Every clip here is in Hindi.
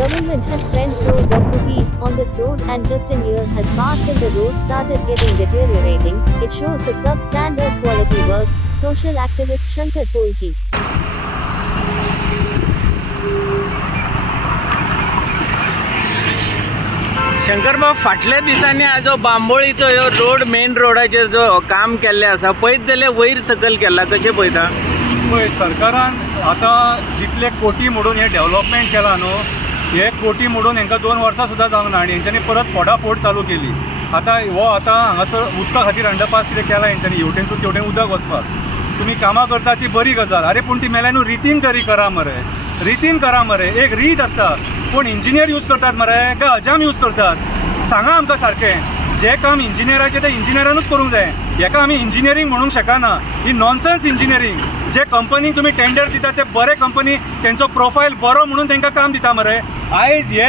government had spent crores of rupees on this road, and just a year has passed and the road started getting deteriorating. It shows the substandard quality work. Social activist Shankar Polji. Shankar भाऊ, फाटल्या दिसांनी जो बांबोळीचो ह्यो रोड मेन रोडाचेर जो काम केल्ले आसा पळयत जाल्यार वयर सकल केला, कशें पळयता? पळय, सरकारान आता जितले कोटी मोडून हे डेव्हलपमेंट केला न्हू, हे कोटी मोडून हांकां 2 वर्सां सुद्दां जावंक ना आनी हेंच्यांनी परत फोडाफोड चालू केली. आता हांगासर उदका खातीर अंडरपास कितें केला हेंच्यांनी, हेवटेनसून तेवटेन उदक वचपाक. तुमी कामां करता ती बरी गजाल, अरे पूण ती मेल्या न्हू रितीन तरी करा मरे, रितीन करा मरे. एक रीत आसता, कोण इंजिनियर यूज करतात मरे काय अजाम यूज करतात? सांगा आमकां सारकें. जे काम इंजिनियराचें ते इंजिनियरानूच करूंक जाय. हेका आमी इंजिनियरींग म्हणूंक शकना. ही नॉनसेन्स इंजिनियरींग. जे कंपनीक तुम्ही टेंडर दिता ते बरे कंपनी तेंचो प्रोफायल बरो म्हणून तांकां काम दिता मरे. आयज हे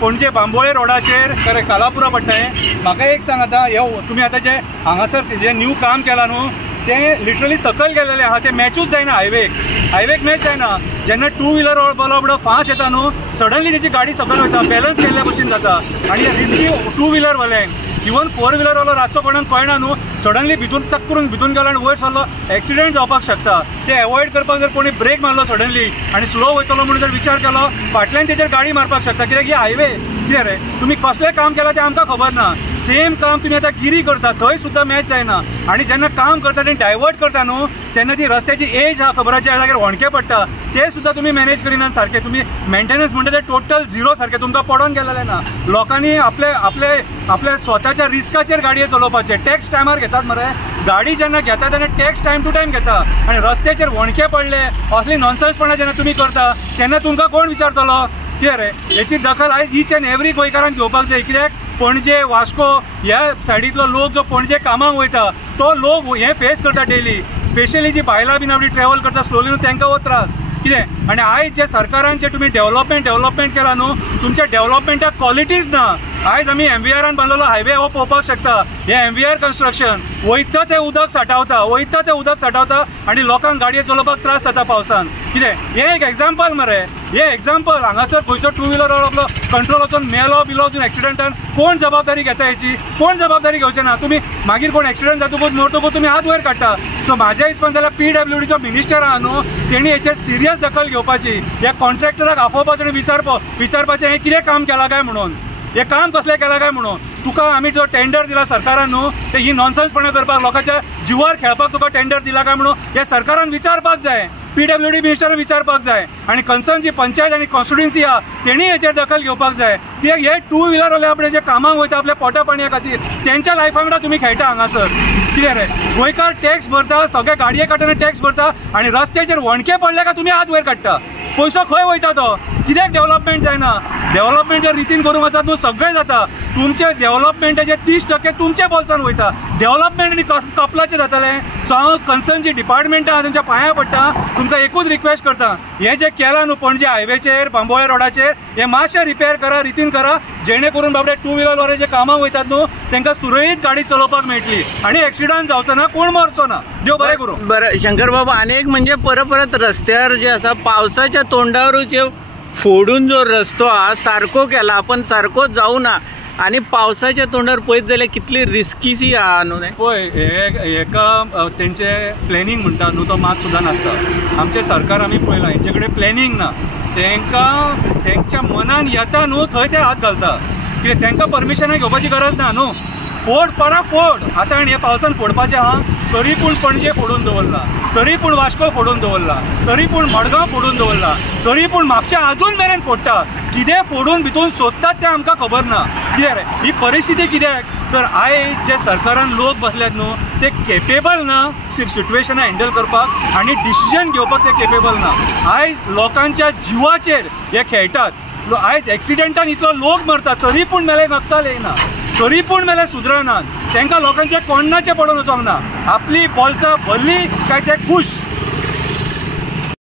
पणजे बांबोळे रोडाचेर खरें कालापुरा पडटा हें. म्हाका एक सांग, आतां हे तुमी आतां जे हांगासर जे न्यू काम केलां न्हू, ते लिटरली सकयल गेलेले आहा. ते मॅचूच जायना हायवेक मॅच जायना. जेन्ना 2 व्हिलर बरोबर फास्ट येता न्हू, सडनली तेची गाडी सकयल वयता, बॅलन्स केल्ल्या भशेन जाता. आनी रिस्की 2 व्हिलर वाल्यांक, इवन 4 व्हिलर वालो रातचो कोणाक कळना न्हू, सडनली भितून चक करून भितून गेलो आनी वयर सरलो, एक्सिडेंट जावपाक शकता. ते एवॉयड करपाक जर कोणी ब्रेक मारलो सडनली आनी स्लो वयतलो म्हणून जर विचार केलो, फाटल्यान तेचेर गाडी मारपाक शकता. कित्याक ही हायवे कितें रे, तुमी कसलें काम केलां तें आमकां खबर ना. सेम काम तुमी आतां गिरी करता, थंय सुद्दां मॅच जायना. आनी जेन्ना काम करता तें डायवर्ट करता न्हू, तेन्ना ती रस्त्याची एज आहा खबराच्या जाग्यार होणके पडटा, ते सुद्दां तुमी मॅनेज करिनात सारकें. तुमी मेंटेनन्स म्हणटा ते टोटल झिरो सारकें तुमकां पडोन गेलेलें ना. लोकांनी आपल्या स्वताच्या रिस्काचेर गाडये चलोवपाचे. टॅक्स टायमार घेतात मरे. गाडी जेन्ना घेता तेन्ना टॅक्स टायम टू टायम घेता, आनी रस्त्याचेर होणके पडले असली नॉनसेन्सपणां जेन्ना तुमी करता तेन्ना तुमकां कोण विचारतलो? कितें रे, हेची दखल आयज ईच एंड एवरी गोंयकारान घेवपाक जाय. कित्याक पणजे वास्को ह्या सायडींतलो लोक जो पणजे कामाक वयता तो लोक हे फेस करता डेली. स्पेशली जी बायलां बीन आपली ट्रॅव्हल करता स्लोली न्हू, तांकां हो त्रास. कितें आनी आयज जे सरकारान जे तुमी डेव्हलपमेंट केला न्हू, तुमच्या डेव्हलपमेंटाक क्वॉलिटीज ना. आयज आमी MVRन बांदलेलो हायवे हो पळोवपाक शकता. हे MVR कन्स्ट्रक्शन वयता ते उदक साठवता आनी लोकांक गाडये चलोवपाक त्रास जाता पावसान. कितें हे एक एग्जाम्पल मरे, हे एग्जाम्पल. हांगासर खंयचो 2 व्हिलर आपलो कंट्रोल वचून मेलो बिलो एक्सिडेंटान कोण जबाबदारी घेता हेची? कोण जबाबदारी घेवचे ना. तुमी मागीर कोण एक्सिडेंट जातकूच मोडटकूच तुमी हात वयर काडटा. सो म्हाज्या हिसपान जाल्यार PWDचो मिनिस्टर आहा न्हू, तेणी हेचेर सिरियस दखल घेवपाची. ह्या कॉन्ट्रॅक्टराक आफोवपाचें आनी विचारपाचें हें कितें काम केलां काय म्हणून, हे काम कसलें केलां काय म्हणून. तुका आमी जो टेंडर दिला सरकारान न्हू, ते ही नॉनसेन्सपणां करपाक, लोकांच्या जिवार खेळपाक तुका टेंडर दिला काय म्हणून हे सरकारान विचारपाक जाय. PWD मिनिस्टरान विचारपाक जाय. आनी कन्सर्न जी पंचायत आनी कॉन्स्टिट्युएन्सी आहा तेणी हेचेर दखल घेवपाक जाय. कित्याक हे 2 व्हिलर वाले आपले जे कामाक वयता आपल्या पोटा पाणया खातीर, तेंच्या लायफा वांगडा तुमी खेळटा हांगासर. कितें रे, गोंयकार टॅक्स भरता, सगळे गाडये काडटना टॅक्स भरता, आनी रस्त्याचेर होणके पडले काय तुमी हात वयर काडटा. पयसो खंय वयता तो? कित्याक डेव्हलपमेंट जायना? डेव्हलपमेंट रितीन करूंक वचत न्हू, सगळें जाता. तुमचे डेव्हलपमेंटाचे 30% तुमच्या बोल्सान वयता. डेव्हलपमेंट आनी कपलाचें जातलें. सो हांव कन्सर्न जी डिपार्टमेंट आहा तेंच्या पांयां पडटा. तुमकां एकूच रिक्वेस्ट करता, हे जे केलां न्हू पणजे हायवेचेर बांबोळे रोडाचेर, हे मातशें रिपेर करा, रितीन करा, जेणे करून बाबडे 2 व्हिलर वाले जे कामाक वयतात न्हू तांकां सुरळीत गाडी चलोवपाक मेळटली आनी एक्सिडंट जावचो ना, कोण मरचो ना. देव बरें करूं. बरं शंकर बाबा, आनीक म्हणजे परत रस्त्यार जे आसा पावसाच्या तोंडावरूच फोडून जो रस्तो हा सारको केला पण सारको जावना, आणि पावसाच्या तोंडार पळयत जाल्यार कितली रिस्कीसी आहा न्हू. पळय, हेका तेंचे प्लॅनिंग म्हणटा न्हू तो मात सुद्दां नासता. आमचे सरकार आमी पळयलां, हेंचे कडेन प्लॅनिंग ना. तेंच्या मनान येता न्हू थंय ते हात घालता. कित्याक तांकां परमिशनां घेवपाची गरज ना न्हू. फोड. आतां हे पावसान फोडपाचें आहा, तरी पूण पणजे फोडून दवरला, तरी पूण वास्को फोडून दवरला, तरी पूण मडगांव फोडून दवरला, तरी पूण म्हापशा अजून मेरेन फोडटा. कितें फोडून भितून सोदतात तें आमकां खबर ना. कितें रे, ही परिस्थिती कित्याक? तर आयज जे सरकारान लोक बसल्यात न्हू ते केपेबल ना सिच्युएशनां हँडल करपाक आनी डिसिजन घेवपाक ते केपेबल ना. आयज लोकांच्या जिवाचेर हे खेळटात. आयज एक्सिडेंटान इतलो लोक मरता तरी पूण मेले नकताल येना, तरी पूण मेले सुदरनात. तांकां लोकांचे कोणाचे पडून वचोंक ना. आपली बोल्सां भरली काय ते खूश.